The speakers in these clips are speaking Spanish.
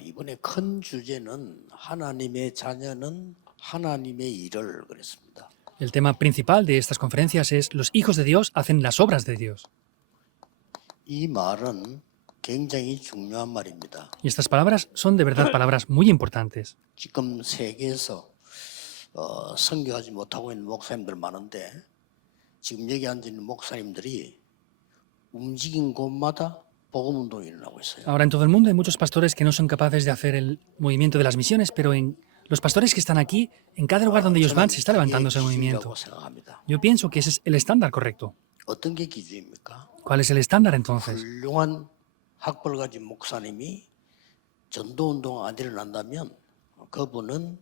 이번에 큰 주제는 하나님의 자녀는 하나님의 일을 그랬습니다. El tema principal de estas conferencias es los hijos de Dios hacen las obras de Dios. 이 말은 굉장히 중요한 말입니다. Y estas palabras son de verdad palabras muy importantes. 지금 세계에서 선교하지 못하고 있는 목사님들 많은데 지금 여기 앉아 있는 목사님들이 움직인 곳마다 복음 운동이 일어나고 있어요. Ahora en todo el mundo hay muchos pastores que no son capaces de hacer el movimiento de las misiones, pero en los pastores que están aquí, en cada lugar donde ellos van, se está levantando ese movimiento. 생각합니다. Yo pienso que ese es el estándar correcto. 어떤 게 기준입니까? ¿Cuál es el estándar entonces? 훌륭한 학벌 가진 목사님이 전도 운동 안 일어난다면 그분은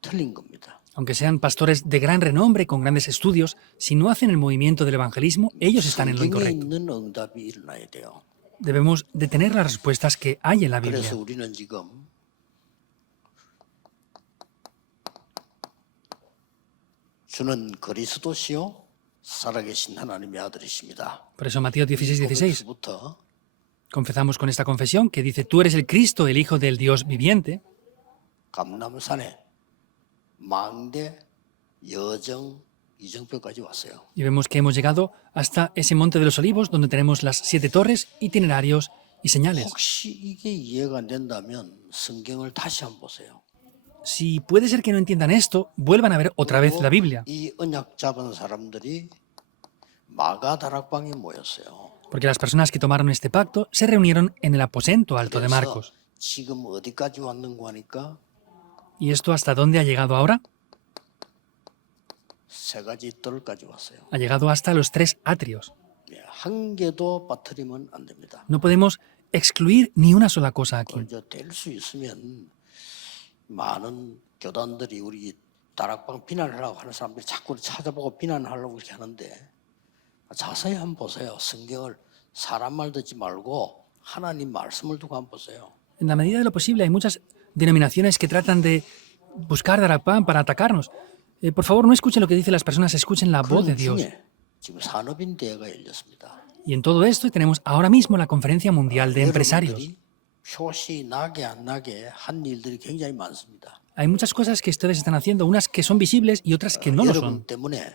틀린 겁니다. Aunque sean pastores de gran renombre, con grandes estudios, si no hacen el movimiento del evangelismo, ellos están en lo 성경에 incorrecto. 있는 응답이 일어나야 돼요. Debemos de tener las respuestas que hay en la Biblia. 그래서 우리는 지금 주는 그리스도시요 살아계신 하나님의 아들이십니다. Por eso Mateo 16:16 부터 confesamos con esta confesión que dice, tú eres el Cristo, el Hijo del Dios viviente. 감람산에 망대, 여정, 이정표까지 왔어요. Y vemos que hemos llegado hasta ese monte de los olivos, donde tenemos las 7 torres, itinerarios y señales. 혹시 이게 이해가 안 된다면 성경을 다시 한번 보세요. Si puede ser que no entiendan esto, vuelvan a ver otra vez la Biblia. 이 언약 잡은 사람들이 마가다락방에 모였어요. Porque las personas que tomaron este pacto se reunieron en el aposento alto de 그래서 Marcos. 지금 어디까지 왔는고 하니까 ¿Y esto hasta dónde ha llegado ahora? 세 가지 뜰까지 왔어요. Ha llegado hasta los 3 atrios. 한 개도 빠뜨리면 안 됩니다. No podemos excluir ni una sola cosa aquí. 될 수 있으면 많은 교단들이 우리 다락방 비난하려고 하는 사람들이 자꾸 찾아보고 비난하려고 이렇게 하는데 자세히 한번 보세요. 성경을 사람 말 듣지 말고 하나님 말씀을 두고 한번 보세요. En la medida de lo posible, hay muchas denominaciones que tratan de buscar Darapán para atacarnos. Por favor, no escuchen lo que dicen las personas, escuchen la voz de 그런 Dios. 중에 지금 산업인 대회가 열렸습니다. Y en todo esto tenemos ahora mismo la Conferencia Mundial de Empresarios. 여러분들이 표시 나게 안 나게 한 일들이 굉장히 많습니다. Hay muchas cosas que ustedes están haciendo, unas que son visibles y otras que no lo 여러분 son. 때문에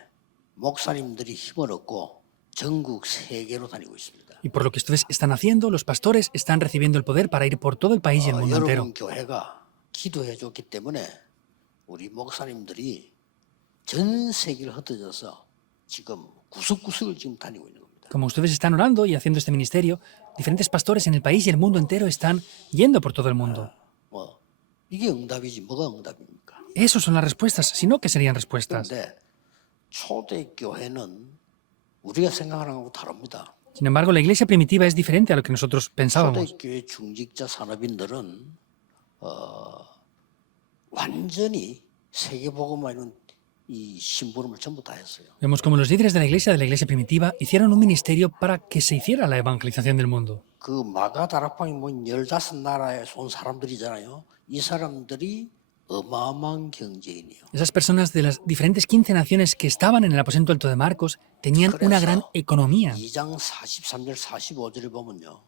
목사님들이 힘을 얻고 전국 세계로 다니고 있습니다. Y por lo que ustedes están haciendo, los pastores están recibiendo el poder para ir por todo el país y el mundo entero. 여러분 교회가 기도해 줬기 때문에 우리 목사님들이 전 세계를 흩어져서 지금 구석구석을 지금 다니고 있는 겁니다. Como ustedes están orando y haciendo este ministerio, diferentes pastores en el país y el mundo entero están yendo por todo el mundo. 뭐 이게 응답이지 뭐가 응답입니까? Esas son las respuestas, si no, ¿qué serían respuestas? 그런데 초대 교회는 우리가 생각하는 것하고 다릅니다. Sin embargo, la iglesia primitiva es diferente a lo que nosotros pensábamos. 초대교회 중직자 산업인들은 완전히 세계복음화에는 이 심부름을 전부 다 했어요. Vemos como los líderes de la iglesia primitiva hicieron un ministerio para que se hiciera la evangelización del mundo. 그 마가 다락방이 뭐 15나라에서 온 사람들이잖아요. 이 사람들이 어마어마한 경제인이에요. Esas personas de las diferentes 15 naciones que estaban en el aposento alto de Marcos tenían una gran economía. 2장 43절 45절에 보면요.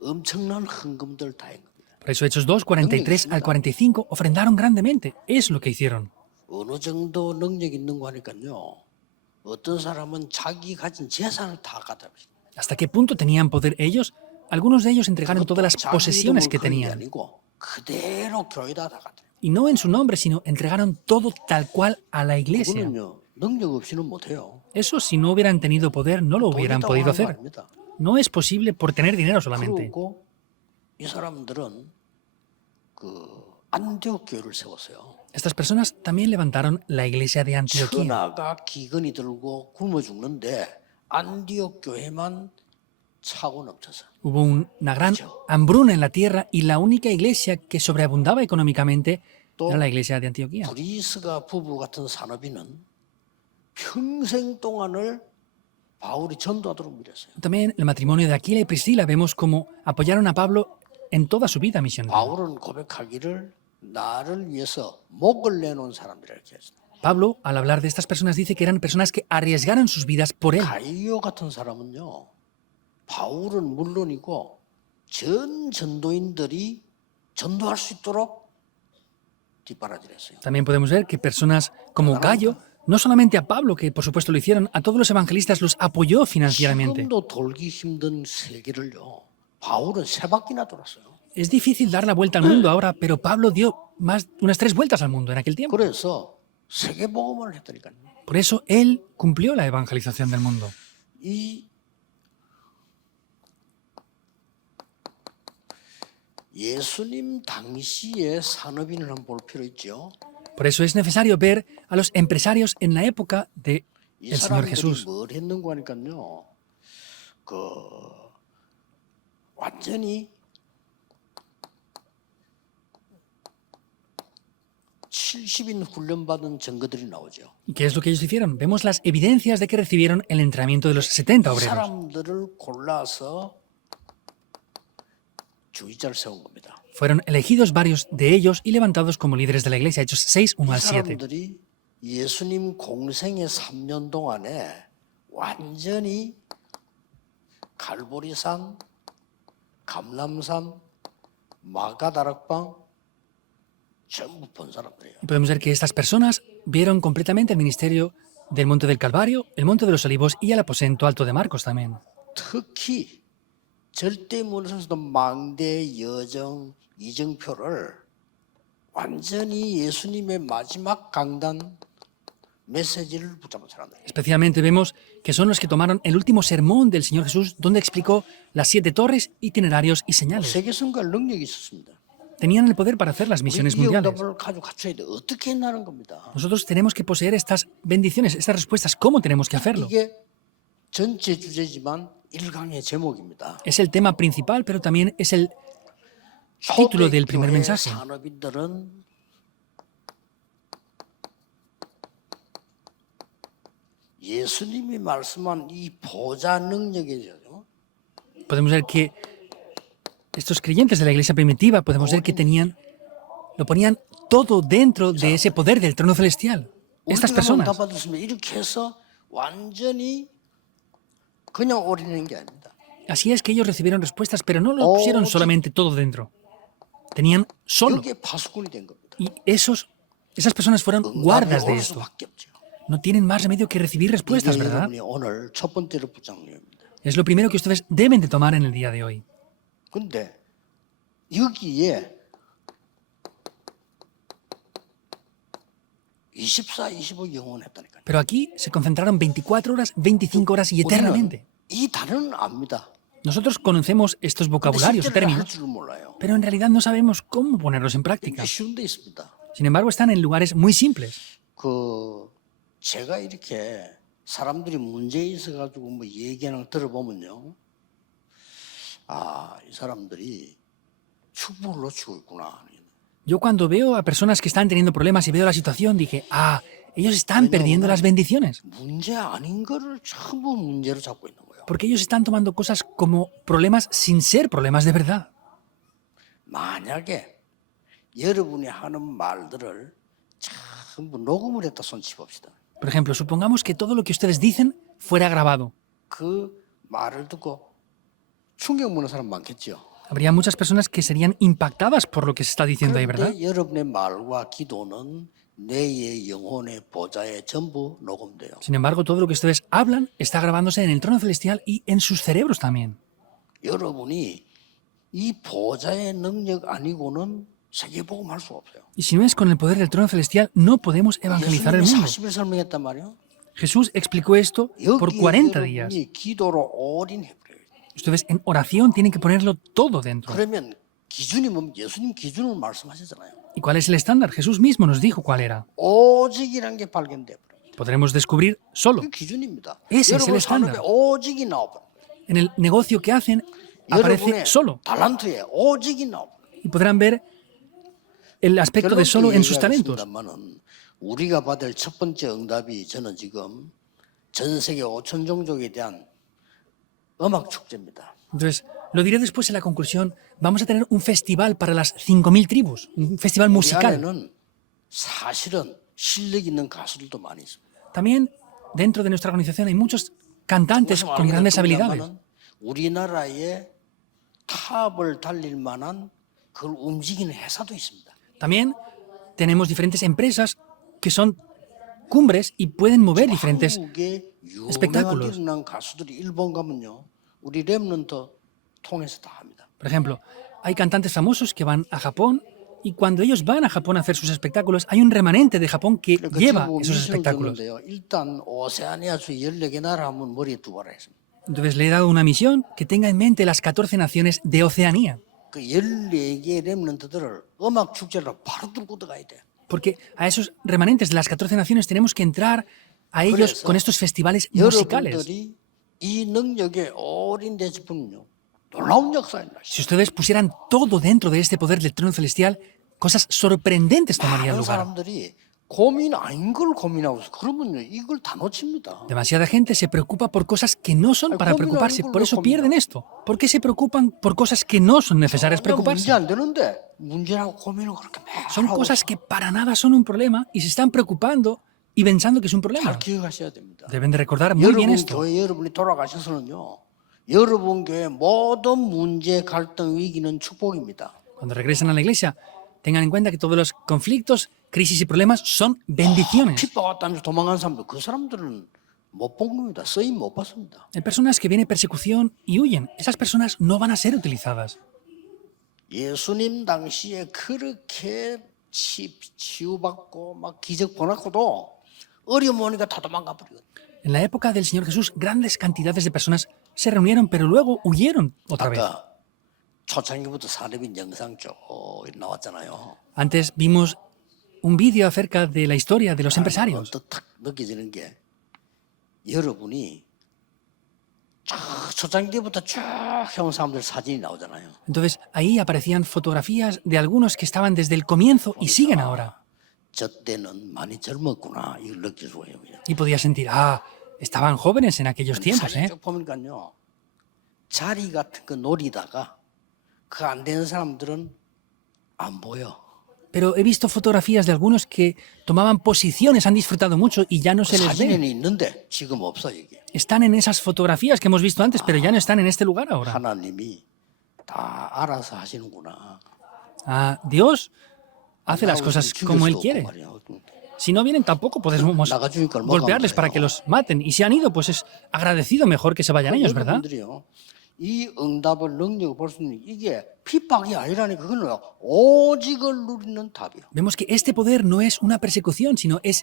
엄청난 헌금들 다 한 겁니다. Por eso Hechos 2, 43 al 45 ofrendaron grandemente. Es lo que hicieron. 어느 정도 능력 있는 거 하니까요. 어떤 사람은 자기 가진 재산을 다 갖다 버립니다. ¿Hasta qué punto tenían poder ellos? Algunos de ellos entregaron todas las posesiones que tenían. 아니고 그대로 교회에다 다 갖다. Y no en su nombre, sino entregaron todo tal cual a la iglesia. 그거는요. 능력 없이는 못 해요. Eso, si no hubieran tenido poder, no lo hubieran podido hacer. 아닙니다. No es posible por tener dinero solamente. 그리고 이 사람들은 그 안디옥 교회를 세웠어요. Estas personas también levantaron la iglesia de Antioquía. 천하가 기근이 들고 굶어 죽는데 안디옥 교회만 차고 넘쳐서. Hubo una gran hambruna en la tierra y la única iglesia que sobreabundaba económicamente era la iglesia de Antioquía. 브리스가 부부 같은 산업인은 평생 동안을 바울이 전도하도록 밀었어요. También el matrimonio de Aquila y Priscila vemos cómo apoyaron a Pablo en toda su vida misionera. 바울은 고백하기를 나를 위해서 목을 내놓은 사람들이라 이렇게 했어요. Pablo, al hablar de estas personas, dice que eran personas que arriesgaron sus vidas por él. 가이오 같은 사람은요. 바울은 물론이고 전 전도인들이 전도할 수 있도록 뒷바라지를 했어요. También podemos ver que personas como Gallo, no solamente a Pablo, que por supuesto lo hicieron, a todos los evangelistas los apoyó financieramente. 지금도 돌기 힘든 세계를요. 바울은 3바퀴나 돌았어요. Es difícil dar la vuelta al mundo ahora, pero Pablo dio unas 3 vueltas al mundo en aquel tiempo. 그래서 세계 복음을 했다니까요. Por eso él cumplió la evangelización del mundo. 이 예수님 당시의 산업인을 한번 볼 필요 있죠. Por eso es necesario ver a los empresarios en la época del 이 Señor 사람들이 Jesús. 뭘 했는가 하니까요. 완전히 70인 훈련받은 증거들이 나오죠. ¿Y qué es lo que ellos hicieron? Vemos las evidencias de que recibieron el entrenamiento de los 70 이 obreros. 사람들을 골라서 주의자를 세운 겁니다. Fueron elegidos varios de ellos y levantados como líderes de la iglesia, Hechos 6, 1 이 al 7. 사람들이 예수님 공생의 3년 동안에 완전히 갈보리산, 감람산, 마가다락방 전부 본 사람들이에요. Y podemos ver que estas personas vieron completamente el ministerio del Monte del Calvario, el Monte de los Olivos y el aposento alto de Marcos también. 특히 절대문에서도 망대, 여정, 이정표를 완전히 예수님의 마지막 강단 메시지를 붙잡은 사람들이에요. Especialmente vemos que son los que tomaron el último sermón del Señor Jesús, donde explicó las 7 torres, itinerarios y señales. 세계 선교할 능력이 있었습니다. Tenían el poder para hacer las 우리 misiones 이 mundiales. 응답을 가지고 갖춰야 돼. 어떻게 했나는 겁니다. Nosotros tenemos que poseer estas bendiciones, estas respuestas. ¿Cómo tenemos que hacerlo? 이게 전체 주제지만 1강의 제목입니다. Es el tema principal, pero también es el título del primer 초대교회 mensaje. 산업인들은 예수님이 말씀한 이 보좌 능력에 대해서 Podemos ver que estos creyentes de la iglesia primitiva, podemos ver que lo ponían todo dentro de ese poder del trono celestial. Estas 우리가 personas. 응답 받았으면 이렇게 해서 완전히 그냥 올인한 게 아닙니다. Así es que ellos recibieron respuestas, pero no lo pusieron solamente todo dentro. Tenían solo. 여기에 파수꾼이 된 겁니다. Y esas personas fueron guardas de esto. 수밖에 없죠. No tienen más remedio que recibir respuestas, 이게 ¿verdad? 여러분이 오늘 첫 번째로 붙잡는 겁니다. Es lo primero que ustedes deben de tomar en el día de hoy. 근데 여기에 24, 25 영원했다니까요. Pero aquí se concentraron 24 horas, 25 horas y eternamente. 이 단어는 압니다. Nosotros conocemos estos 근데 vocabularios o 실제로 할 términos, 줄은 몰라요. pero en realidad no sabemos cómo ponerlos en práctica. 굉장히 쉬운 데 있습니다. Sin embargo, están en lugares muy simples. 제가 이렇게 사람들이 문제 있어가지고 뭐 얘기하는 걸 들어보면요. 이 사람들이 축복을 놓치고 있구나. Yo cuando veo a personas que están teniendo problemas y veo la situación, dije, ellos están perdiendo las bendiciones. 문제 아닌 거를 전부 문제로 잡고 있는 거예요. Porque ellos están tomando cosas como problemas sin ser problemas de verdad. 만약에 여러분이 하는 말들을 전부 녹음을 했다 손치봅시다. Por ejemplo, supongamos que todo lo que ustedes dicen fuera grabado. 그 말을 듣고 충격 먹는 사람 많겠죠. Habría muchas personas que serían impactadas por lo que se está diciendo ahí, ¿verdad? 그런데 여러분의 말과 기도는 내의 영혼의 보좌에 전부 녹음돼요. Sin embargo, todo lo que ustedes hablan está grabándose en el trono celestial y en sus cerebros también. 여러분이 이 보좌의 능력 아니고는 세계복음 할 수가 없어요. Y si no es con el poder del trono celestial, no podemos evangelizar el 예수님이 mundo. 40일 설명했단 말이에요. Jesús explicó esto por 여기에 40 días. 여러분이 기도로 올인해버려요. Ustedes en oración tienen que ponerlo todo dentro. 그러면 기준이 뭐 예수님 기준을 말씀하셨잖아요. ¿Y cuál es el estándar? Jesús mismo nos dijo cuál era. 오직이란 게 발견돼 버려요. Podremos descubrir solo. 그 기준입니다. Ese es el 여러분 estándar. 산업에 오직이 나와버려요. En el negocio que hacen aparece 여러분의 solo. 달란트에 오직이 나와버려요. Y podrán ver el aspecto de solo en sus talentos. 얘기하겠습니다마는 우리가 받을 첫 번째 응답이 저는 지금 전 세계 5천 종족에 대한 음악 축제입니다. Entonces, lo diré después en la conclusión. Vamos a tener un festival para las 5.000 tribus, un festival 우리 musical. 안에는 사실은 실력 있는 가수들도 많이 있습니다. También dentro de nuestra organización hay muchos cantantes con grandes habilidades. 우리나라의 탑을 달릴 만한 그걸 움직이는 회사도 있습니다. También tenemos diferentes empresas que son cumbres y pueden mover diferentes 한국의 유명한 espectáculos. 일어난 가수들이 일본 가면요, 우리 랩런트 통해서 다 합니다. Por ejemplo, hay cantantes famosos que van a Japón y cuando ellos van a Japón a hacer sus espectáculos, hay un remanente de Japón que 그러니까 lleva 지금 esos 미션을 espectáculos. 줬는데요. 일단 오세아니아 주 14개 나라 하면 머리에 두고라 했습니다. Entonces le he dado una misión que tenga en mente las 14 naciones de Oceanía. 그 14개 랩런트들을 음악 축제로 바로 뚫고 들어가야 돼. Porque a esos remanentes de las 14 naciones tenemos que entrar a ellos con estos festivales musicales. 여러분들이 이 능력에 올인돼 싶으면요, 놀라운 역사입니다. Si ustedes pusieran todo dentro de este poder del trono celestial, cosas sorprendentes tomarían 많은 lugar. 사람들이 고민 아닌 걸 고민하고 있어. 그러면요, 이걸 다 놓칩니다. Demasiada gente se preocupa por cosas que no son para preocuparse, por eso pierden esto. ¿Por qué se preocupan por cosas que no son necesarias 문제 preocuparse? 안 되는데 문제라고 고민을 그렇게 매일 Son 하고 cosas que para nada son un problema y se están preocupando y pensando que es un problema. 잘 기억하셔야 됩니다. Deben de recordar muy bien 여러분 esto. 교회 여러분이 돌아가셔서는요, 여러분 교회 모든 문제, 갈등, 위기는 축복입니다. Cuando regresen a la iglesia, tengan en cuenta que todos los conflictos, crisis y problemas son bendiciones. 핍박 왔다면서 도망간 사람들, 그 사람들은 못 본 겁니다. 쓰임 못 받습니다. Hay personas que viene persecución y huyen. Esas personas no van a ser utilizadas. 예수님 당시에 그렇게 치유받고 막 기적 보았고도 어려움 오니까 다 도망가 버리거든요. En la época del Señor Jesús, grandes cantidades de personas se reunieron, pero luego huyeron otra vez. 아까 초창기부터 산업인 영상 쭉 나왔잖아요. Antes vimos un vídeo acerca de la historia de los empresarios. 또 탁 느껴지는 게 여러분이 초창기부터 쭉 해온 사람들 사진이 나오잖아요. Entonces ahí aparecían fotografías de algunos que estaban desde el comienzo y siguen ahora. 저 때는 많이 젊었구나 이걸 느낄 수가 있어요. Y podía sentir, estaban jóvenes en aquellos tiempos, 사진 ¿eh? 쭉 보니까요, 자리 같은 거 노리다가 그 안 되는 사람들은 안 보여. Pero he visto fotografías de algunos que tomaban posiciones, han disfrutado mucho y ya no se les 사진에는 ve. 있는데 지금 없어 이게. Están en esas fotografías que hemos visto antes, pero ya no están en este lugar ahora. 하나님이 다 알아서 하시는구나. Dios hace las cosas como Él quiere. Si no vienen, tampoco podemos golpearles para que los maten. Y si han ido, pues es agradecido mejor que se vayan ellos, ¿verdad? 여러분들이요, 이 응답을 능력을 볼 수 있는 이게 핍박이 아니라니 그거는 오직을 누리는 답이요. Vemos que este poder no es una persecución, sino es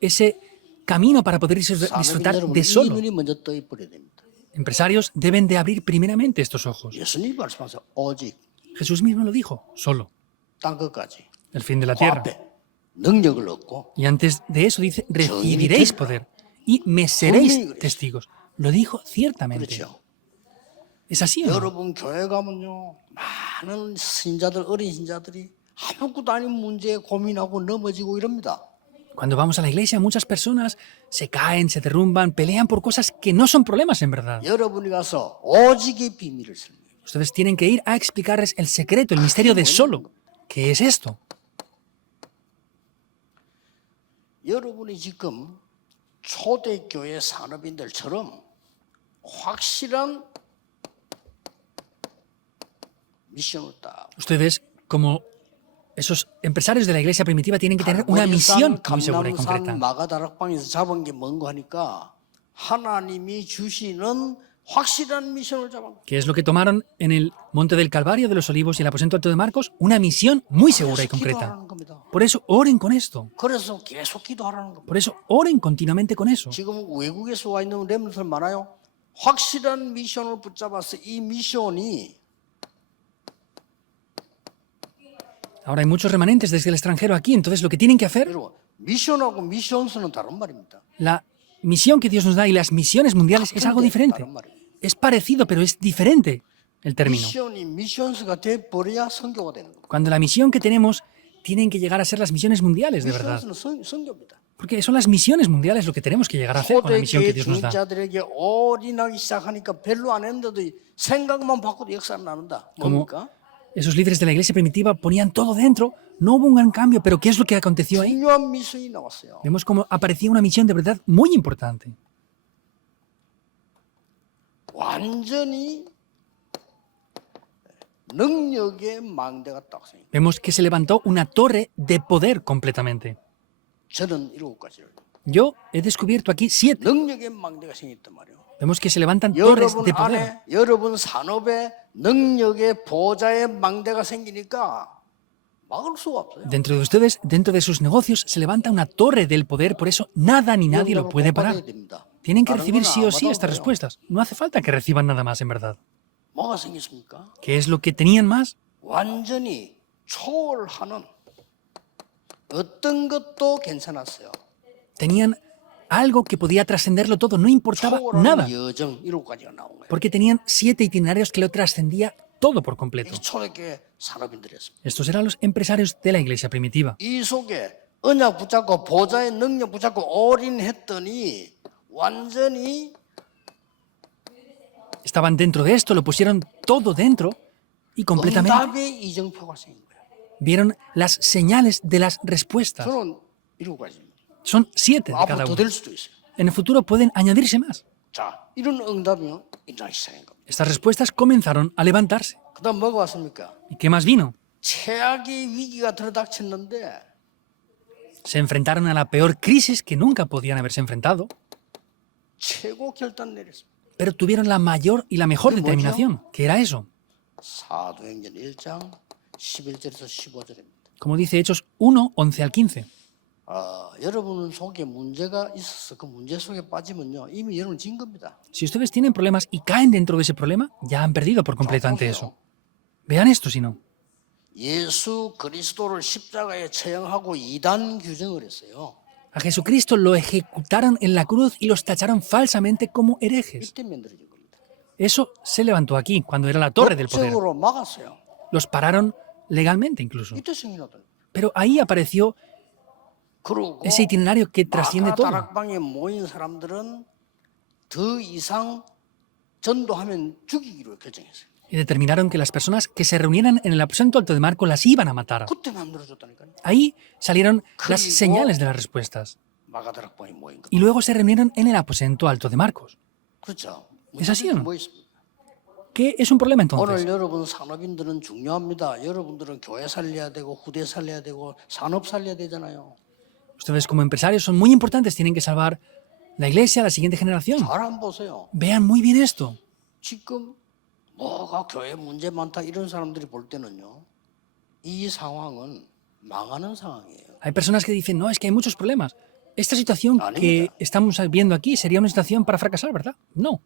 ese camino para poder disfrutar de 이 solo. 눈이 먼저 떠 있어야 됩니다. Empresarios deben de abrir primeramente estos ojos. 예수님 말씀하세요. 오직 Jesús mismo lo dijo, solo, 땅 끝까지 el fin de la 그 tierra. 앞에 능력을 얻고 Y antes de eso dice, recibiréis poder y me seréis testigos. Lo dijo ciertamente. 그렇죠. ¿Es así o no? 여러분 교회 가면요, 많은 신자들, 어린 신자들이 아무것도 아닌 문제에 고민하고 넘어지고 이럽니다. Cuando vamos a la iglesia, muchas personas se caen, se derrumban, pelean por cosas que no son problemas en verdad. 여러분이 가서 오직의 비밀을 설명해요. Ustedes tienen que ir a explicarles el secreto, el misterio de solo. ¿Qué es esto? 여러분이 지금 초대교회 산업인들처럼 확실한 미션을 딱 Ustedes, como esos empresarios de la iglesia primitiva, tienen que tener una misión muy segura y concreta. 마가다락방에서 잡은 게 뭔가 하니까 하나님이 주시는 확실한 미션을 잡은 거예요. ¿Qué es lo que tomaron en el monte del Calvario de los Olivos y el aposento alto de Marcos? Una misión muy segura y concreta. 기도하라는 겁니다. Por eso oren con esto. 그래서 계속 기도하라는 겁니다. Por eso oren continuamente con eso. 지금 외국에서 와 있는 렘넌트들 많아요. 확실한 미션을 붙잡아서 이 미션이 Ahora hay muchos remanentes desde el extranjero aquí, entonces lo que tienen que hacer, 여러분 미션하고 미션스는 다른 말입니다. la misión que Dios nos da y las misiones mundiales es algo diferente. Es parecido, pero es diferente el término. 미션이 미션스가 돼 버려야 선교가 되는 겁니다. Cuando la misión que tenemos tienen que llegar a ser las misiones mundiales, de verdad. 미션스는 선교입니다. Porque son las misiones mundiales lo que tenemos que llegar a hacer con la misión que 초대교회 Dios nos da. 중자들에게 올인하기 시작하니까 별로 안 했는데도 생각만 바꿔도 역사는 나는다. Como 뭡니까? esos líderes de la iglesia primitiva ponían todo dentro, no hubo un gran cambio, pero ¿qué es lo que aconteció ahí? 중요한 미션이 나왔어요. Vemos cómo aparecía una misión de verdad muy importante. 완전히 능력의 망대가 딱 생깁니다. Vemos que se levantó una torre de poder completamente. 저는 7가지를. Yo he descubierto aquí 7. 능력의 망대가 생겼단 말이에요. Vemos que se levantan torres 여러분 de poder. 안에 여러분 산업에 능력의 보좌의 망대가 생기니까 막을 수가 없어요. Dentro de ustedes, dentro de sus negocios, se levanta una torre del poder, por eso nada ni nadie lo puede parar. Tienen que recibir sí o sí estas respuestas. No hace falta que reciban nada más, en verdad. 뭐가 생겼습니까? ¿Qué es lo que tenían más? 완전히 초월하는 어떤 것도 괜찮았어요. Tenían algo que podía trascenderlo todo, no importaba nada, 초월하는 여정 7가지가 나온 거예요. porque tenían 7 itinerarios que lo trascendía todo por completo. 이 초대교회 산업인들이었습니다. Estos eran los empresarios de la iglesia primitiva. 이 속에 언약 붙잡고 보좌의 능력 붙잡고 올인했더니 완전히 Estaban dentro de esto, lo pusieron todo dentro y completamente 응답의 이정표가 생긴 거예요. vieron las señales de las respuestas. 저는 7가지입니다. Son 7 de cada 앞으로 더 uno. 될 수도 있어요. En el futuro pueden añadirse más. 자, 이런 응답이 일어나기 시작한 겁니다. Estas respuestas comenzaron a levantarse. 그 다음 뭐가 왔습니까? ¿Y qué más vino? 최악의 위기가 들어닥쳤는데 Se enfrentaron a la peor crisis que nunca podían haberse enfrentado, 최고 결단 내렸습니다. pero tuvieron la mayor y la mejor ¿Qué determinación. ¿Qué era eso? 사도행전 1장 11절에서 15절입니다. Como dice Hechos 1, 11 al 15. 여러분 속에 문제가 있어서 그 문제 속에 빠지면요 이미 여러분 진 겁니다. Si ustedes tienen problemas y caen dentro de ese problema, ya han perdido por completo ante eso. Vean esto, si no. 예수 그리스도를 십자가에 처형하고 이단 규정을 했어요. A Jesucristo lo ejecutaron en la cruz y los tacharon falsamente como herejes. 이때 만들어진 겁니다. Eso se levantó aquí, cuando era la torre del poder. 법적으로 막았어요. Los pararon legalmente incluso. 이때 생겨났던. Pero ahí apareció 그리고 ese itinerario que trasciende todo. 다락방에 모인 사람들은 더 이상 전도하면 죽이기로 결정했어요. Y determinaron que las personas que se reunieran en el aposento alto de Marco las iban a matar. 그때 만들어졌다니까요. Ahí salieron las 그리고 señales de las respuestas. 마가다락방에 모인 거. Y luego se reunieron en el aposento alto de Marcos. 그렇죠. Es así, ¿o no? 뭐 있습니까? ¿Qué es un problema entonces? 오늘 여러분 산업인들은 중요합니다. 여러분들은 교회 살려야 되고 후대 살려야 되고 산업 살려야 되잖아요. Ustedes como empresarios son muy importantes, tienen que salvar la iglesia, la siguiente generación. 잘 안 보세요. Vean muy bien esto. 지금 뭐가 교회 문제 많다 이런 사람들이 볼 때는요. 이 상황은 망하는 상황이에요. Hay personas que dicen, no, es que hay muchos problemas. Esta situación que estamos viendo aquí sería una situación para fracasar, ¿verdad? No.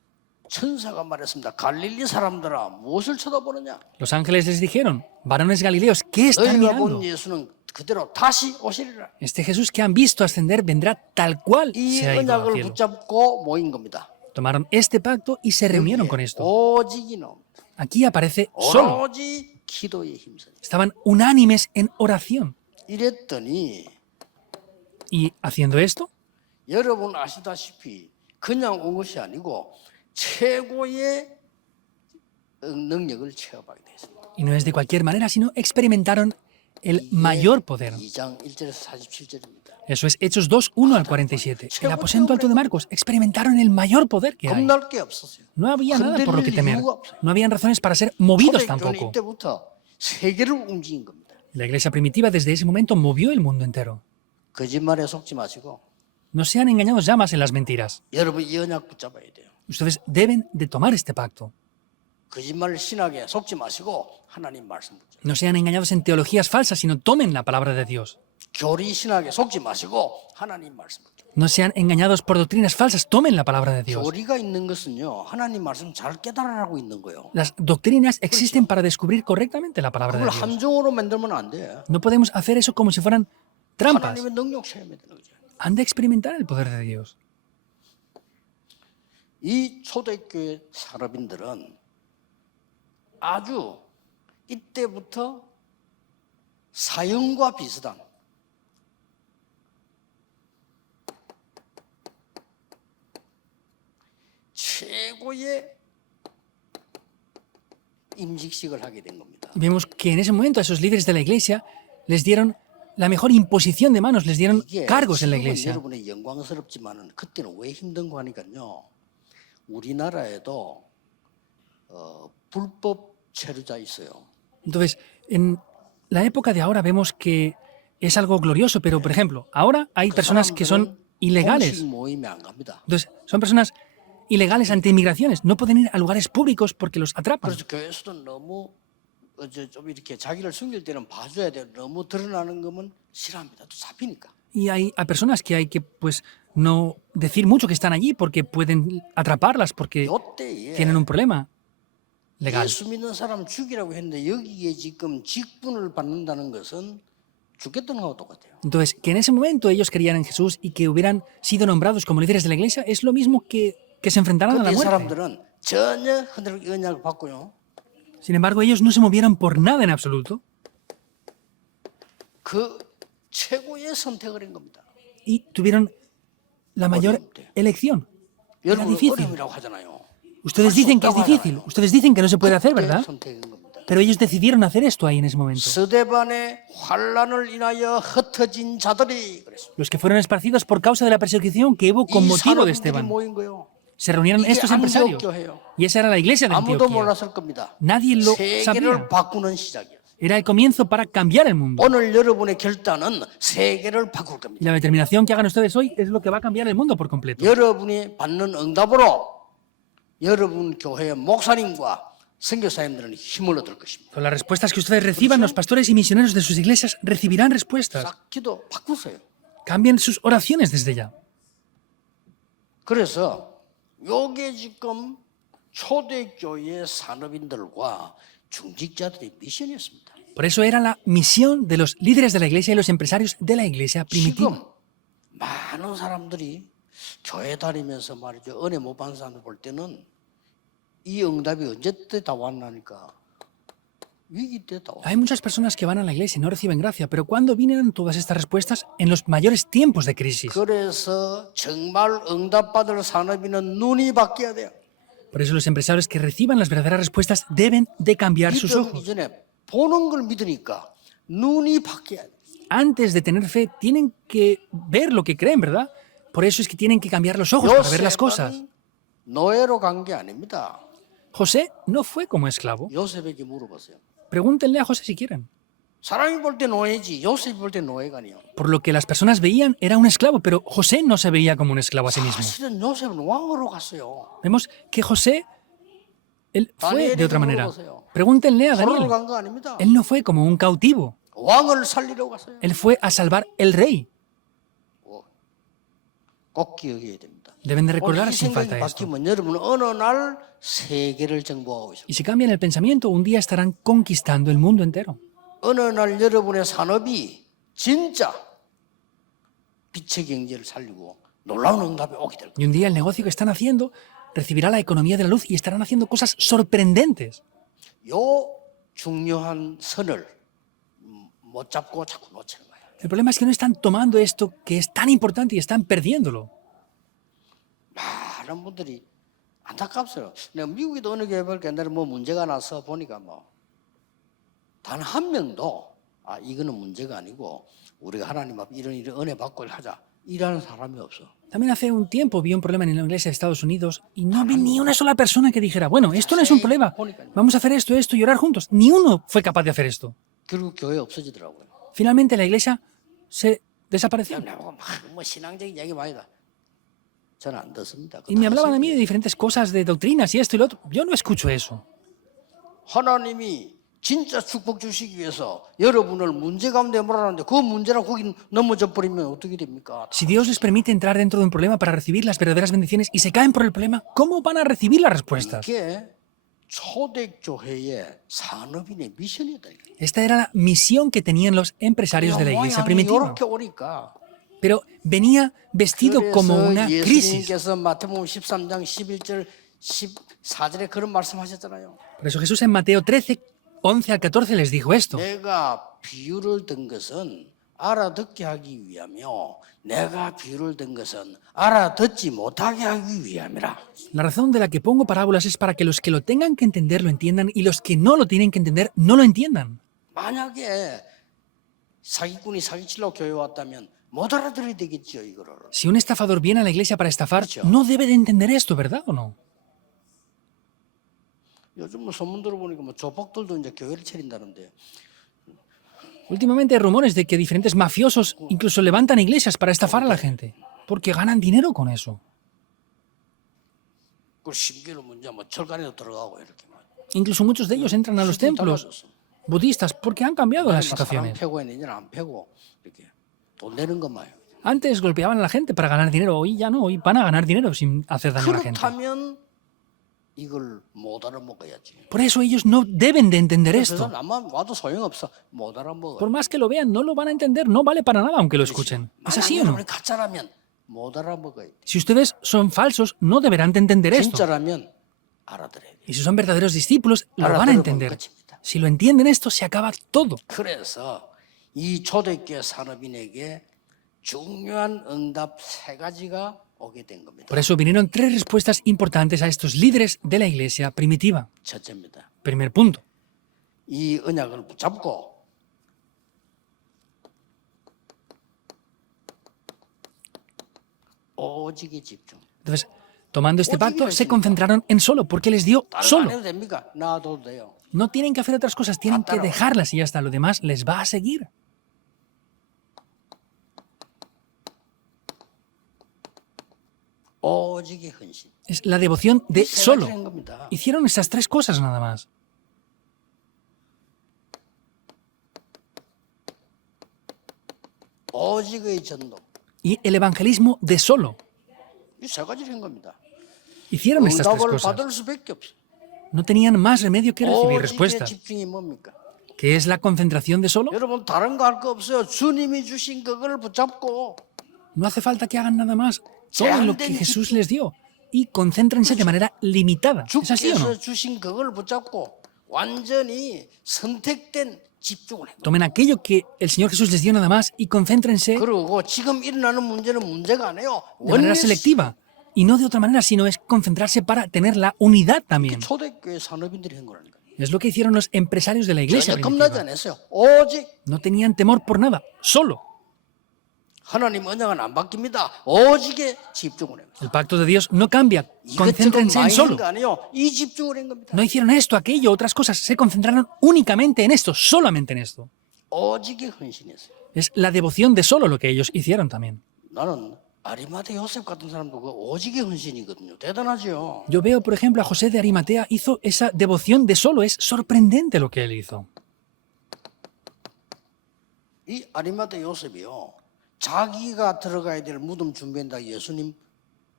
천사가 말했습니다. 갈릴리 사람들아 무엇을 쳐다보느냐? Los ángeles les dijeron, varones galileos, ¿qué están 너희가 mirando? 본 예수는 그대로 다시 오시리라. Este Jesús que han visto ascender vendrá tal cual 이 se ha ido al 언약을 cielo. 붙잡고 모인 겁니다. Tomaron este pacto y se reunieron con esto. 오직이 나옵니다. Aquí aparece solo. 오로지 기도에 힘쓰니. Estaban unánimes en oración. 이랬더니 Y haciendo esto, 여러분 아시다시피 그냥 온 것이 아니고 최고의 능력을 체험하게 됐습니다. y no es de cualquier manera, sino experimentaron el mayor poder. 2장 1절에서 47절입니다. Eso es Hechos 2, 1 al 47. El aposento alto de Marcos experimentaron el mayor poder que hay. 겁날 게 없었어요. No había nada por lo que 흔들릴 temer. 이유가 없어요. No habían razones para ser movidos 초대교회는 tampoco. 이때부터 세계를 움직인 겁니다. La iglesia primitiva desde ese momento movió el mundo entero. 거짓말에 속지 마시고 No sean engañados ya más en las mentiras. 여러분 이 언약 붙잡아야 돼요. Ustedes deben de tomar este pacto. 거짓말 신학에 속지 마시고 하나님 말씀 붙잡아요. No sean engañados en teologías falsas, sino tomen la palabra de Dios. 교리 신학에 속지 마시고 하나님 말씀 붙잡아요. No sean engañados por doctrinas falsas, tomen la palabra de Dios. 교리가 있는 것은요 하나님 말씀 잘 깨달으라고 있는 거예요. Las doctrinas existen para descubrir correctamente la palabra de 그걸 Dios. 함정으로 만들면 안 돼. No podemos hacer eso como si fueran trampas. 하나님의 능력 체험해야 되는 거죠. Han de experimentar el poder de Dios. 이 초대교회 산업인들은 아주 이때부터 사형과 비슷한 최고의 임직식을 하게 된 겁니다. Vemos que en ese momento a esos líderes de la iglesia les dieron la mejor imposición de manos, les dieron 이게 cargos en la 지금은 iglesia. 여러분의 영광스럽지만은 그때는 왜 힘든 거 하니까요. 우리나라에도 불법 체류자 있어요. Entonces, en la época de ahora vemos que es algo glorioso, pero por ejemplo, ahora hay 그 personas que son 사람들은 ilegales. 공식 모임에 안 갑니다. Entonces, son personas ilegales ante inmigraciones. No pueden ir a lugares públicos porque los atrapan. 그래서 교회에서도 너무 좀 이렇게 자기를 숨길 때는 봐줘야 돼요. 너무 드러나는 거면 싫어합니다. 또 잡히니까. Y hay a personas que hay que, pues, no decir mucho que están allí porque pueden atraparlas porque 요때에 tienen un problema legal. 예수 믿는 사람 죽이라고 했는데 여기에 지금 직분을 받는다는 것은 죽겠다는 거하고 똑같아요. Entonces, que en ese momento ellos creían en Jesús y que hubieran sido nombrados como líderes de la iglesia es lo mismo que se enfrentaran a 근데 la 이 muerte. 사람들은 전혀 흔들릴 언약을 받고요. Sin embargo, ellos no se movieron por nada en absoluto 그 최고의 선택을 한 겁니다. y tuvieron la mayor 어려운데. elección. Era 여러분 difícil. 어려움이라고 하잖아요. Ustedes dicen que es difícil, ustedes dicen que no se puede hacer, 그때 ¿verdad? 선택한 겁니다. Pero ellos decidieron hacer esto ahí en ese momento. 스데반의 환란을 인하여 흩어진 자들이 그랬습니다. Los que fueron esparcidos por causa de la persecución que hubo con 이 motivo de 사람들이 Esteban. 모인 거예요. Se reunieron 이게 estos empresarios. 안디옥교회예요. Y esa era la iglesia de 아무도 Antioquía. 몰랐을 겁니다. Nadie lo 세계를 sabía. 바꾸는 시작이에요. Era el comienzo para cambiar el mundo. 오늘 여러분의 결단은 세계를 바꿀 Y 겁니다. la determinación que hagan ustedes hoy es lo que va a cambiar el mundo por completo. 여러분이 받는 응답으로 여러분 교회의 목사님과 선교사님들은 힘을 얻을 것입니다. Con las respuestas que ustedes reciban, los pastores y misioneros de sus iglesias recibirán respuestas. 싹 기도 바꾸세요. Cambien sus oraciones desde ya. 그래서 요게 지금 초대교회 산업인들과 중직자들의 미션이었습니다. Por eso era la misión de los líderes de la iglesia y los empresarios de la iglesia primitiva. 지금 많은 사람들이 교회 다니면서 말이죠. 은혜 못 받는 사람들 볼 때는 이 응답이 언제 때 다 왔나니까 위기 때 다 왔. Hay muchas personas que van a la iglesia y no reciben gracia, pero ¿cuándo vienen todas estas respuestas? En los mayores tiempos de crisis. 그래서 정말 응답받을 산업인은 눈이 바뀌어야 돼요. Por eso los empresarios que reciban las verdaderas respuestas deben de cambiar sus 믿음 ojos. 이전에 보는 걸 믿으니까 눈이 바뀌어야 돼요. Antes de tener fe, tienen que ver lo que creen, ¿verdad? Por eso es que tienen que cambiar los ojos para ver las cosas. 요셉은 노예로 간 게 아닙니다. José no fue como esclavo. 요셉에게 물어보세요. Pregúntenle a José si quieren. 사람이 볼 때 노예지 요셉이 볼 때 노예가 아니에요. Por lo que las personas veían, era un esclavo, pero José no se veía como un esclavo a sí mismo. 사실은 요셉은 왕으로 갔어요. Vemos que José, él fue de otra manera. 물어보세요. Pregúntenle a 포로로 Daniel. 간 거 아닙니다. Él no fue como un cautivo. 왕을 살리러 갔어요. Él fue a salvar el rey. 꼭 기억해야 됩니다. Deben de 오늘 recordar 이 sin 생각이 falta esto. 바뀌면 여러분은 어느 날 세계를 정복하고 있습니다. Y si cambian el pensamiento, un día estarán conquistando el mundo entero. 어느 날 여러분의 산업이 진짜 빛의 경제를 살리고 놀라운 응답이 오게 될 거예요. Y un día el negocio que están haciendo recibirá la economía de la luz y estarán haciendo cosas sorprendentes. 요 중요한 선을 못 잡고 자꾸 놓치는 거예요. El problema es que no están tomando esto que es tan importante y están perdiéndolo. 많은 분들이 안타깝어요. 내가 미국에도 어느 교회 볼게 옛날에 뭐 문제가 나서 보니까 뭐 단 한 명도 이거는 문제가 아니고 우리가 하나님 앞에 이런 은혜 받고 하자 이라는 사람이 없어. También hace un tiempo vi un problema en la iglesia de Estados Unidos y no vi ni una sola persona que dijera, bueno, esto no es un problema, vamos a hacer esto, esto y orar juntos. Ni uno fue capaz de hacer esto. 결국 교회 없어지더라고요. Finalmente la iglesia se desapareció. 나보고 뭐 신앙적인 이야기 많이 다. 저는 안 듣습니다. Y me hablaban a mí de diferentes cosas, de doctrinas y esto y lo otro. Yo no escucho eso. 하나님이 진짜 축복 주시기 위해서 여러분을 문제 가운데 몰아넣는데 그 문제랑 거기 넘어져 버리면 어떻게 됩니까? Si Dios les permite entrar dentro de un problema para recibir las verdaderas bendiciones y se caen por el problema, ¿cómo van a recibir las respuestas? 이게 초대교회의 산업인의 미션이다. Esta era la misión que tenían los empresarios de la iglesia primitiva. 이렇게 오니까 Pero venía vestido como 그래서 una crisis. 예수님께서 마태복음 13장 11절 14절에 그런 말씀하셨잖아요. Por eso Jesús en Mateo 13, 11 al 14 les dijo esto. 내가 비유를 든 것은 알아듣게 하기 위하며 내가 비유를 든 것은 알아듣지 못하게 하기 위함이라. La razón de la que pongo parábolas es para que los que lo tengan que entender lo entiendan y los que no lo tienen que entender no lo entiendan. 만약에 사기꾼이 사기치려고 교회 왔다면 못 알아들어야 되겠죠, 이거를. Si un estafador viene a la iglesia para estafar, 그렇죠. no debe de entender esto, ¿verdad o no? 요즘 소문 들어보니까 뭐 조폭들도 이제 교회를 차린다는데. Últimamente hay rumores de que diferentes mafiosos incluso levantan iglesias para estafar a la gente, porque ganan dinero con eso. 그 심기로 문제 뭐 철간에도 들어가고 이렇게. Incluso muchos de ellos entran a los templos budistas porque han cambiado las 사람 situaciones. 패고 했는데 이제는 안 패고 이렇게 돈 내는 것만 해요. Antes golpeaban a la gente para ganar dinero, hoy ya no, hoy van a ganar dinero sin hacer daño a la gente. 그렇다면 이걸 못 알아먹어야지. Por eso ellos no deben de entender 그래서 esto. 아마 와도 소용없어. 못 알아먹어. Por más que lo vean, no lo van a entender, no vale para nada aunque lo escuchen. ¿Es así o no? 만약에 가짜라면 못 알아먹어야 돼. Si ustedes son falsos, no deberán de entender esto. 진짜라면 알아들어야 돼. Y si son verdaderos discípulos, lo van a entender. Si lo entienden esto, se acaba todo. 그래서 이 초대교회 산업인에게 중요한 응답 세 가지가 오게 된 겁니다. Por eso vinieron tres respuestas importantes a estos líderes de la iglesia primitiva. 첫째입니다. Primer punto. 이 언약을 붙잡고 오직에 집중. Entonces, tomando este pacto, se concentraron en solo, porque les dio 다른 거 안 solo. 해도 됩니까? 놔둬도 돼요. No tienen que hacer otras cosas, tienen que dejarlas y ya está. Lo demás les va a seguir. 오직의 헌신. Es la devoción de 세 solo. 가지를 한 겁니다. Hicieron estas tres cosas nada más. 오직의 전도. Y el evangelismo de solo. 이 세 가지를 한 겁니다. Hicieron estas tres 응답을 cosas. 받을 수밖에 없어. No tenían más remedio que recibir 오직의 respuestas. 집중이 뭡니까? ¿Qué es la concentración de solo? 여러분 다른 거 할 거 없어요. 주님이 주신 그걸 붙잡고 No hace falta que hagan nada más. Todo lo que Jesús les dio. Y concéntrense de manera limitada. ¿Es así o no? 주께서 주신 그걸 붙잡고 완전히 선택된 집중을 해. Tomen aquello que el Señor Jesús les dio nada más y concéntrense 그리고 지금 일어나는 문제는 문제가 아니에요. de manera selectiva. Y no de otra manera, sino es concentrarse para tener la unidad también. 초대교회 산업인들이 한 거라니까. Es lo que hicieron los empresarios de la iglesia 전혀 겁나지 primitiva. 않았어요. 오직 No tenían temor por nada, solo. 하나님 언약은 안 바뀝니다. 오직에 집중을 해요. El pacto de Dios no cambia. 이것저것 Concéntrense en 많이 solo. 한거 아니에요. 이 집중을 한 겁니다. No hicieron esto, aquello, otras cosas. Se concentraron únicamente en esto, solamente en esto. 오직에 헌신했어요. Es la devoción de solo lo que ellos hicieron también. 나는 아리마대 요셉 같은 사람도 그 오직의 헌신이거든요. 대단하죠. Yo veo, por ejemplo, a José de Arimatea hizo esa devoción de solo. Es sorprendente lo que él hizo. 이 아리마대 요셉이요. 자기가 들어가야 될 무덤 준비한다 예수님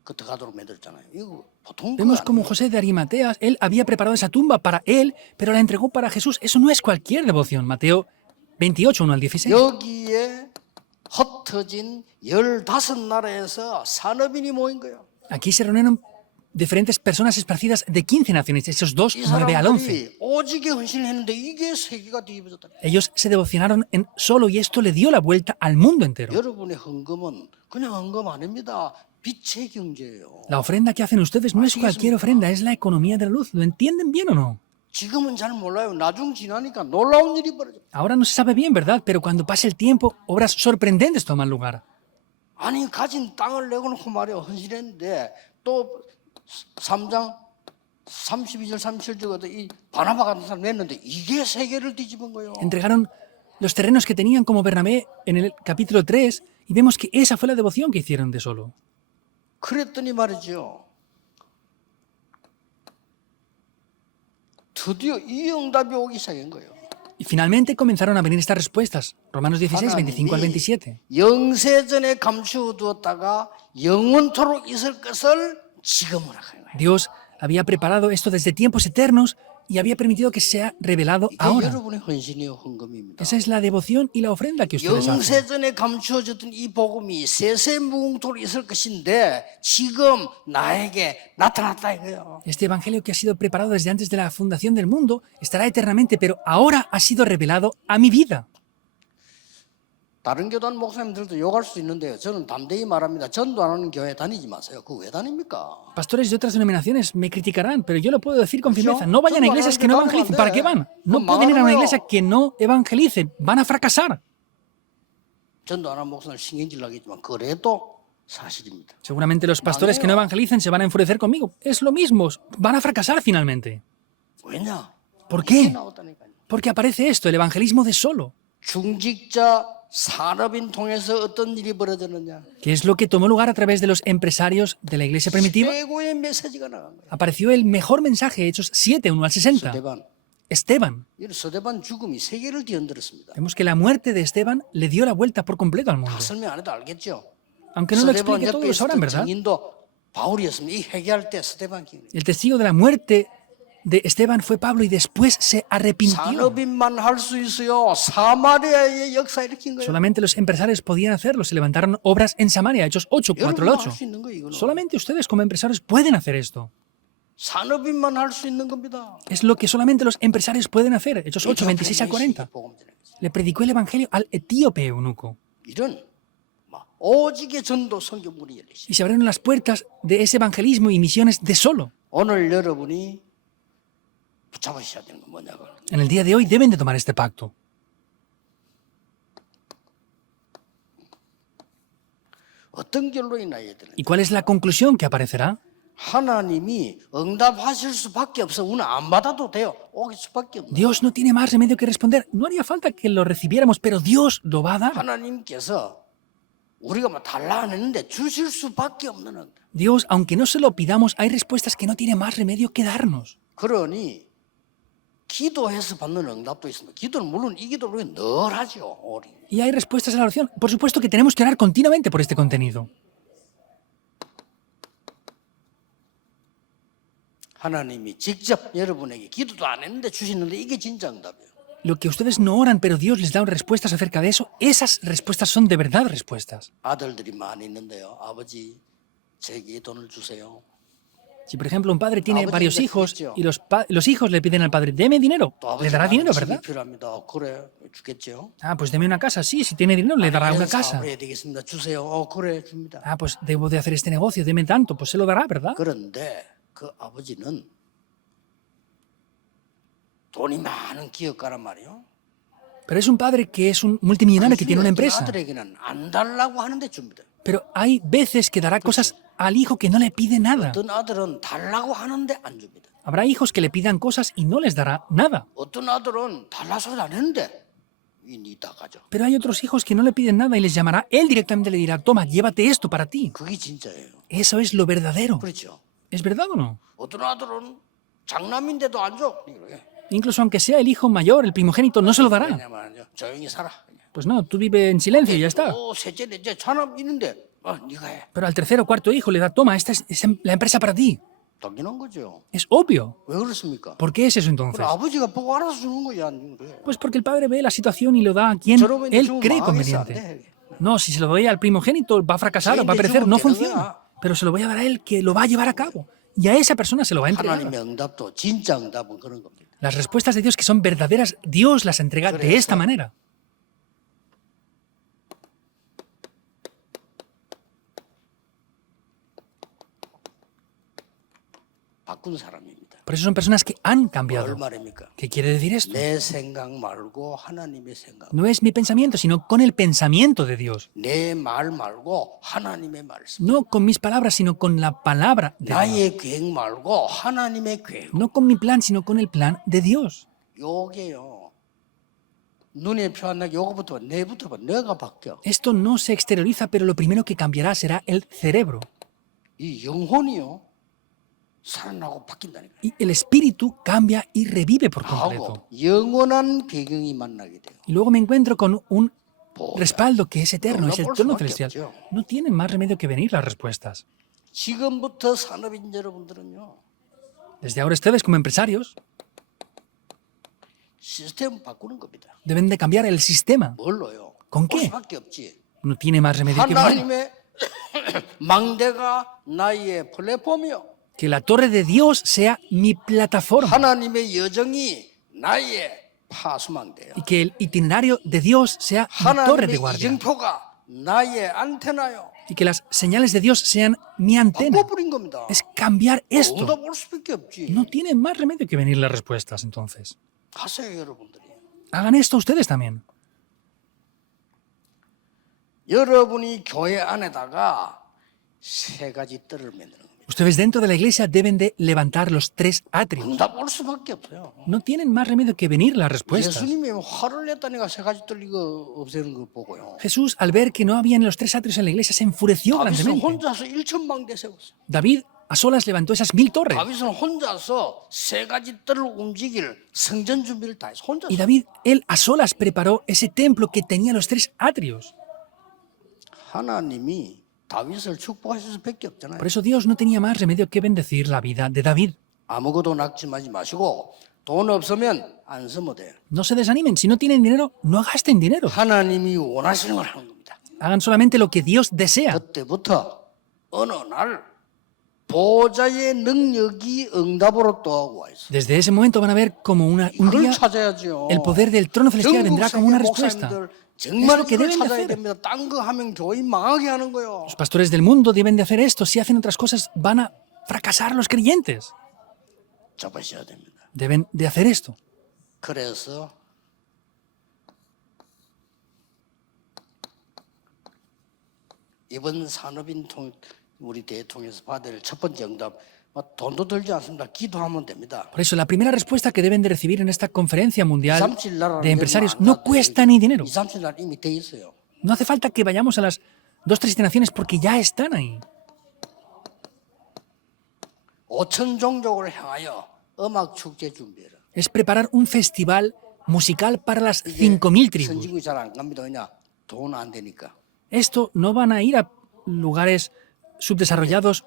그 들어가도록 만들었잖아요. 이거 보통 거 Vemos como 아니에요. José de Arimatea, él había preparado esa tumba para él, pero la entregó para Jesús. Eso no es cualquier devoción. Mateo 28, 1 al 16. 여기에 흩어진 15나라에서 산업인이 모인 거예요. Aquí se reunieron diferentes personas esparcidas de 15 naciones, esos dos, 이 9 al 11. 사람들이 오직에 헌신을 했는데 이게 세계가 뒤집어졌다. Ellos se devocionaron en solo y esto le dio la vuelta al mundo entero. 여러분의 헌금은 그냥 헌금 아닙니다. 빛의 경제예요. La ofrenda que hacen ustedes no es cualquier ofrenda, es la economía de la luz. ¿Lo entienden bien o no? 지금은 잘 몰라요. 나중 지나니까 놀라운 일이 벌어져. Ahora no se sabe bien, ¿verdad? Pero cuando pase el tiempo, obras sorprendentes toman lugar. 아니 가진 땅을 내놓고 말이야 헌신했는데 또 3장 32절 37절에도 이 바나바 같은 사람 냈는데 이게 세계를 뒤집은 거예요. Entregaron los terrenos que tenían como Bernabé en el capítulo 3 y vemos que esa fue la devoción que hicieron de solo. 그랬더니 말이죠. 드디어 이 응답이 오기 시작한 거예요. Y finalmente comenzaron a venir estas respuestas. Romanos 16, 25 al 27. 영세전에 감추어두었다가 영원토록 있을 것을 지금은 하는 거예요. Dios había preparado esto desde tiempos eternos y había permitido que sea revelado 이게 ahora. 여러분의 헌신이요 헌금입니다. Esa es la devoción y la ofrenda que ustedes hacen. 영세전에 감추어졌던 이 복음이 세세무궁토록 있을 것인데 지금 나에게 나타났다 이거예요. Este evangelio que ha sido preparado desde antes de la fundación del mundo estará eternamente, pero ahora ha sido revelado a mi vida. 다른 교단 목사님들도 욕할 수 있는데요. 저는 담대히 말합니다. 전도 안 하는 교회 다니지 마세요. 그거 왜 다닙니까? Pastores de otras denominaciones me criticarán, pero yo lo puedo decir con firmeza. No vayan a iglesias que no evangelicen. ¿Para qué van? No pueden ir a una iglesia que no evangelice. Van a fracasar. 전도 안 하는 목사님 신경질 나겠지만 그래도 사실입니다. Seguramente los pastores que no evangelicen se van a enfurecer conmigo. Es lo mismo. Van a fracasar finalmente. 왜냐? ¿Por 이게 qué? 나왔다니까요. Porque aparece esto, el evangelismo de solo. 중직자 산업인 통해서 어떤 일이 벌어졌느냐? ¿Qué es lo que tomó lugar a través de los empresarios de la iglesia primitiva? 최고의 메시지가 나간 거예요. Apareció el mejor mensaje, Hechos 7, 1 al 60. 스데반. Esteban. 이 스데반 죽음이 세계를 뒤흔들었습니다. Vemos que la muerte de Esteban le dio la vuelta por completo al mundo. 다 설명 안 해도 알겠죠? Aunque no lo 스데반 explique todo, 옆에 lo sabrán, 있었던 ¿verdad? 증인도 바울이었습니다. 이 회개할 때 스데반 기억이. El testigo de la muerte de Esteban fue Pablo y después se arrepintió. 산업인만 할 수 있어요. 사마리아의 역사 일으킨 거예요. Solamente los empresarios podían hacerlo. Se levantaron obras en Samaria, Hechos 8, 4 al 여러분도 8. 할수 있는 거예요. 이거는. Solamente ustedes como empresarios pueden hacer esto. 산업인만 할 수 있는 겁니다. Es lo que solamente los empresarios pueden hacer. Hechos 8, 26 al 40. 복음 전하는 거지. Le predicó el evangelio al etíope eunuco. 이런 오직의 전도 성경문이 열리시. Y se abrieron las puertas de ese evangelismo y misiones de solo. 오늘 여러분이 붙잡으셔야 되는 건 뭐냐고. En el día de hoy deben de tomar este pacto. 어떤 결론이 나야 되는? ¿Y cuál es la conclusión que aparecerá? 하나님이 응답하실 수밖에 없어. 우리는 안 받아도 돼요. 오길 수밖에 없는. Dios no tiene más remedio que responder. No haría falta que lo recibiéramos, pero Dios lo va a dar. 하나님께서 우리가 막 달라 안 했는데 주실 수밖에 없는 응답. Dios, aunque no se lo pidamos, hay respuestas que no tiene más remedio que darnos. 그러니 기도해서 받는 응답도 있습니다. 기도는 물론 이 기도를 우리가 늘 하죠. 우리. Y hay respuestas a la oración. Por supuesto que tenemos que orar continuamente por este contenido. 하나님이 직접 여러분에게 기도도 안 했는데 주시는데 이게 진짜 응답이에요. Lo que ustedes no oran, pero Dios les da respuestas acerca de eso, esas respuestas son de verdad respuestas. 아들들이 많이 있는데요. 아버지, 제게 돈을 주세요. Si, por ejemplo, un padre tiene Abuelo, varios ya hijos escucho. y los hijos le piden al padre, deme dinero. 또 Le 아버지 dará 나는 dinero, 집이 ¿verdad? 필요합니다. 그래, 주겠죠. Ah, pues deme una casa. Sí, si tiene dinero, le dará 이런 una casa. 사업을 해야 되겠습니다. 주세요. 그래, 줍니다. Ah, pues debo de hacer este negocio, deme tanto, pues se lo dará, ¿verdad? 그런데 그 아버지는 돈이 많은 기업가란 말이에요. Pero es un padre que es un multimillonario que tiene una empresa. 아들에게는 안 달라고 하는데 줍니다. Pero hay veces que dará cosas al hijo que no le pide nada. 어떤 아들은 달라고 하는데 안 줍니다. Habrá hijos que le pidan cosas y no les dará nada. 어떤 아들은 달라 소리 안 했는데 이니다 가져. Pero hay otros hijos que no le piden nada y les llamará. Él directamente le dirá, toma, llévate esto para ti. 그게 진짜예요. Eso es lo verdadero. 그렇죠. ¿Es verdad o no? 어떤 아들은 장남인데도 안 줘. 이렇게. Incluso aunque sea el hijo mayor, el primogénito, no se lo dará. 왜냐면 조용히 살아. Pues no, tú vive en silencio y ya está. 셋째, 넷째 장남 있는데 네가 해. Pero al tercer o cuarto hijo le da, toma, esta es la empresa para ti. 당연한 거죠. Es obvio. 왜 그렇습니까? ¿Por qué es eso entonces? 그럼 아버지가 보고 알아서 주는 거야. 그래. Pues porque el padre ve la situación y lo da a quien 저러면 él 좀 cree 망하겠어, 안 conveniente. 돼. No, si se lo doy al primogénito va a fracasar o va a perecer, no funciona. Pero se lo voy a dar a él que lo va a llevar a cabo. Y a esa persona se lo va a entregar. 하나님의 응답도 진짜 응답은 그런 겁니다. Las respuestas de Dios que son verdaderas, Dios las entrega de esta manera. 바꾼 사람입니다. Por eso son personas que han 뭘 cambiado. 말입니까? ¿Qué quiere decir esto? 내 생각 말고 하나님의 생각. No es mi pensamiento, sino con el pensamiento de Dios. 내 말 말고 하나님의 말씀. No con mis palabras, sino con la palabra de Dios. 나의 계획 말고 하나님의 계획. No con mi plan, sino con el plan de Dios. 요게요. 눈에 표현하기 요거부터 내부터 내가 바뀌어. Esto no se exterioriza, pero lo primero que cambiará será el cerebro. 이 영혼이요. 살아나고 바뀐다니까. Y el espíritu cambia y revive por 하고 completo. 영원한 배경이 만나게 돼요. Y luego me encuentro con un 보호자. respaldo que es eterno, es el trono 수밖에 celestial. 없죠. No tienen más remedio que venir las respuestas. 지금부터 산업인 여러분들은요. Desde ahora ustedes como empresarios 시스템 바꾸는 겁니다. deben de cambiar el sistema. 뭘로요? ¿Con qué? 수밖에 없지. No tiene más remedio que venir. 하나님의 망대가 나의 플랫폼이요. Que la torre de Dios sea mi plataforma 하나님의 여정이 나의 파수망대요. y que el itinerario de Dios sea mi torre de 하나님의 guardia 이정표가 나의 안테나요. y que las señales de Dios sean mi antena. 바꿔버린 겁니다. Es cambiar esto. 응답 올 수밖에 없지. No tiene más remedio que venir las respuestas entonces. 하세요 여러분들이. Hagan esto ustedes también. 여러분이 교회 안에다가 세 가지 뜰을 만드는 겁니다. Ustedes dentro de la iglesia deben de levantar los 3 atrios. 응답 올 수밖에 없어요. No tienen más remedio que venir las respuestas. 예수님이 화를 냈다니까 세 가지 뜰 이거 없애는 거 보고요. Jesús, al ver que no habían los 3 atrios en la iglesia, se enfureció 다윗은 grandemente. 혼자서 1,000방대 세웠어요. David a solas levantó esas 1000 torres. 다윗은 혼자서 세 가지 뜰을 움직일 성전 준비를 다 했어. 혼자서. Y David, él a solas preparó ese templo que tenía los 3 atrios. 하나님이 다윗을 축복하실 수밖에 없잖아요. Por eso Dios no tenía más remedio que bendecir la vida de David. 아무것도 낙심하지 마시고 돈 없으면 안 쓰면 돼요. No se desanimen, si no tienen dinero, no gasten dinero. 하나님이 원하시는 걸 하는 겁니다. Hagan solamente lo que Dios desea. 그때부터 어느 날 보좌의 능력이 응답으로 또 와 있어. Desde ese momento van a ver como un 이걸 día 찾아야죠. el poder del trono celestial vendrá como una respuesta. 정말 Es lo que 이걸 deben de 찾아야 hacer. 됩니다. 딴 거 하면 교회 망하게 하는 거요. Los pastores del mundo deben de hacer esto. Si hacen otras cosas, van a fracasar los creyentes. 잡으셔야 됩니다. Deben de hacer esto. 그래서 이번 산업인 우리 대통령에서 받을 첫 번째 응답, 돈도 들지 않습니다. 기도하면 됩니다. Por eso, la primera respuesta que deben de recibir en esta conferencia mundial 237나라는 de empresarios no cuesta ni dinero. 237나라 이미 돼 있어요. No hace falta que vayamos a las 2-3 naciones porque ya están ahí. 5천 종족을 향하여 음악 축제 준비해라. Es preparar un festival musical para las 5.000 tribus. 선진국이 잘 안 갑니다. 왜냐? 돈 안 되니까. Esto no van a ir a lugares subdesarrollados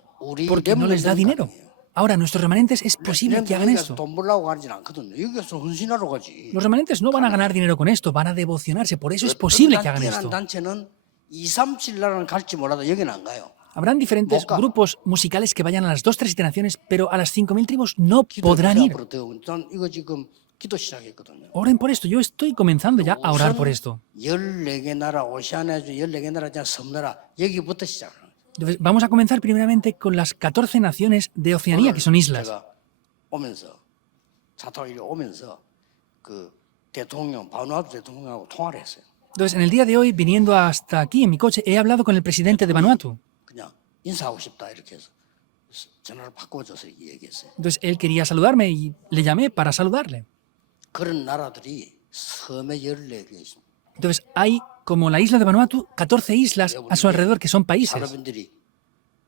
porque no les da dinero. Ahora, nuestros remanentes es posible que hagan esto. 돈 벌려고 가진 않거든요. 여기서 헌신하러 가지. Los remanentes no van a ganar dinero con esto, van a devocionarse. Por eso es posible que hagan 뛰어난 esto. 단체는 237나라는 갈지 몰라도 여기는 안 가요. Habrán diferentes Boca. grupos musicales que vayan a las 2-3 naciones, pero a las 5.000 tribus no 기도 podrán ir. 앞으로 되고 일단 이거 지금 기도 시작했거든요. Oren por esto. Yo estoy comenzando ya a orar por esto. 14개 나라 오시아니아 중 14개 나라 자 섬나라 여기부터 시작하는 거예요. Entonces, vamos a comenzar primeramente con las 14 naciones de Oceanía, que son islas. 제가 오면서 차 타고 이리 오면서 그 대통령 바누아투 대통령하고 통화를 했어요. Entonces, en el día de hoy, viniendo hasta aquí en mi coche, he hablado con el presidente de Vanuatu. 그냥 인사하고 싶다 이렇게 해서 전화를 바꿔줘서 얘기했어요. Entonces, él quería saludarme y le llamé para saludarle. 그런 나라들이 섬에 14개 있습니다. Entonces, hay, como la isla de Vanuatu, 14 islas a su alrededor que son países. 산업인들이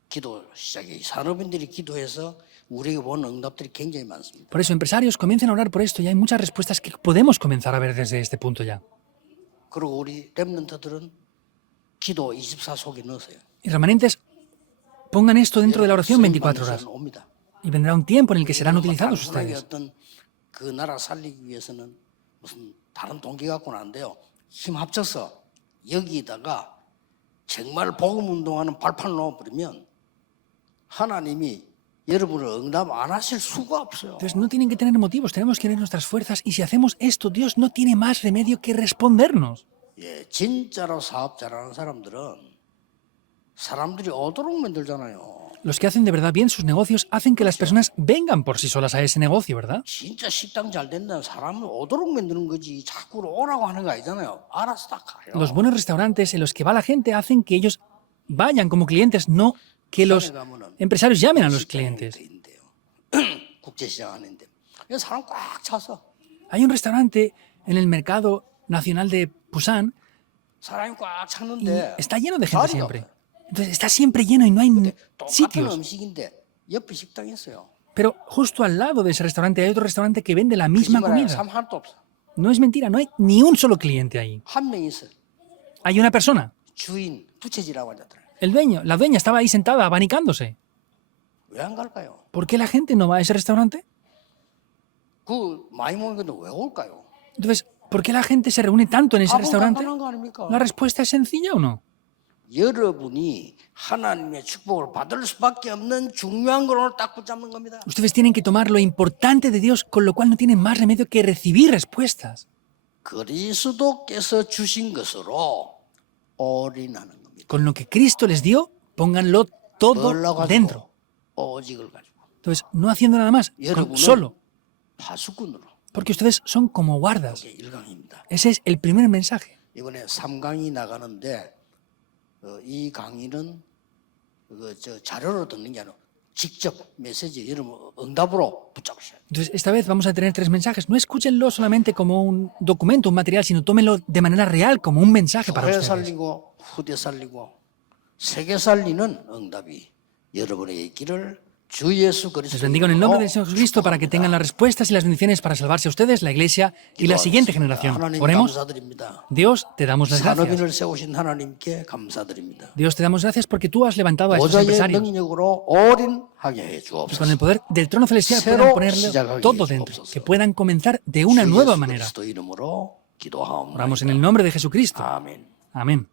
기도 시작해. 산업인들이 기도해서 우리에게 본 응답들이 굉장히 많습니다. Por eso, empresarios, comiencen a orar por esto y hay muchas respuestas que podemos comenzar a ver desde este punto ya. 그리고 우리 렘넌트들은 기도 24 속에 넣으세요. Y remanentes, pongan esto dentro de la oración 24 horas. 옵니다. Y vendrá un tiempo en el que serán utilizados 단순하게 ustedes. 어떤 그 나라 살리기 위해서는 무슨 다른 동기 갖고는 안 돼요. 힘 합쳐서 여기다가 정말 복음 운동하는 발판을 놓아버리면 하나님이 여러분을 응답 안 하실 수가 없어요. Entonces, no tienen que tener motivos, tenemos que unir nuestras fuerzas y si hacemos esto, Dios no tiene más remedio que respondernos. 예, 진짜로 사업 잘하는 사람들이 오도록 만들잖아요. Los que hacen de verdad bien sus negocios hacen que las personas vengan por sí solas a ese negocio, ¿verdad? 진짜 식당 잘 된다는 사람을 오도록 만드는 거지 자꾸 오라고 하는 거 아니잖아요. 알아서 다 가요. Los buenos restaurantes en los que va la gente hacen que ellos vayan como clientes, no que los empresarios llamen a los clientes. 국제시장 아닌데 사람 꽉 차서 Hay un restaurante en el mercado nacional de Busan 사람이 꽉 y 찼는데 está lleno de gente 자리가 siempre. 없어요. Entonces está siempre lleno y no hay 똑같은 sitios. 음식인데 옆에 식당이 있어요. Pero justo al lado de ese restaurante hay otro restaurante que vende la misma comida. 사람 하나도 없어. No es mentira, no hay ni un solo cliente ahí. 한 명 있어. Hay una persona, 주인 부채질하고 앉았더라. el dueño, la dueña estaba ahí sentada abanicándose. 왜 안 갈까요? ¿Por qué la gente no va a ese restaurante? 그 많이 먹는 건데 왜 올까요? Entonces, ¿por qué la gente se reúne tanto en ese 답은 restaurante? 간단한 거 아닙니까? ¿La respuesta es sencilla o no? 여러분이 하나님의 축복을 받을 수밖에 없는 중요한 걸 오늘 딱 붙잡는 겁니다. Ustedes tienen que tomar lo importante de Dios, con lo cual no tienen más remedio que recibir respuestas. 그리스도께서 주신 것으로 올인하는 겁니다. Con lo que Cristo les dio, pónganlo todo dentro. 오직을 가지고. Entonces, no haciendo nada más, solo. 파수꾼으로. Porque ustedes son como guardas. 이게 1강입니다. Ese es el primer mensaje. 이번에 3강이 나가는데 이 강의는 자료로 듣는 게 아니라 직접 메시지 여러분 응답으로 붙잡으셔야 돼요. Entonces, esta vez vamos a tener 3 mensajes. No escúchenlo solamente como un documento, un material, sino tómenlo de manera real, como un mensaje para 교회 ustedes. 살리고 후대 살리고 세계 살리는 응답이 여러분에게 있기를 주 예수 Les 그리스도 bendigo en el nombre del Señor 이름으로 Jesucristo para que tengan las respuestas y las bendiciones para salvarse a ustedes, la iglesia y la siguiente generación. 하나님 Oremos. 감사드립니다. Dios, te damos las gracias. 산업인을 세우신 하나님께 감사드립니다. Dios, te damos gracias porque tú has levantado a estos 보좌의 empresarios. 능력으로 올인하게 해 Pues con 주옵소서. el poder del trono celestial puedan ponerlo todo dentro, que puedan comenzar de una 주 nueva 예수 manera. 그리스도 이름으로 기도하옵나이다. Oramos en el nombre de Jesucristo. 아멘. Amén.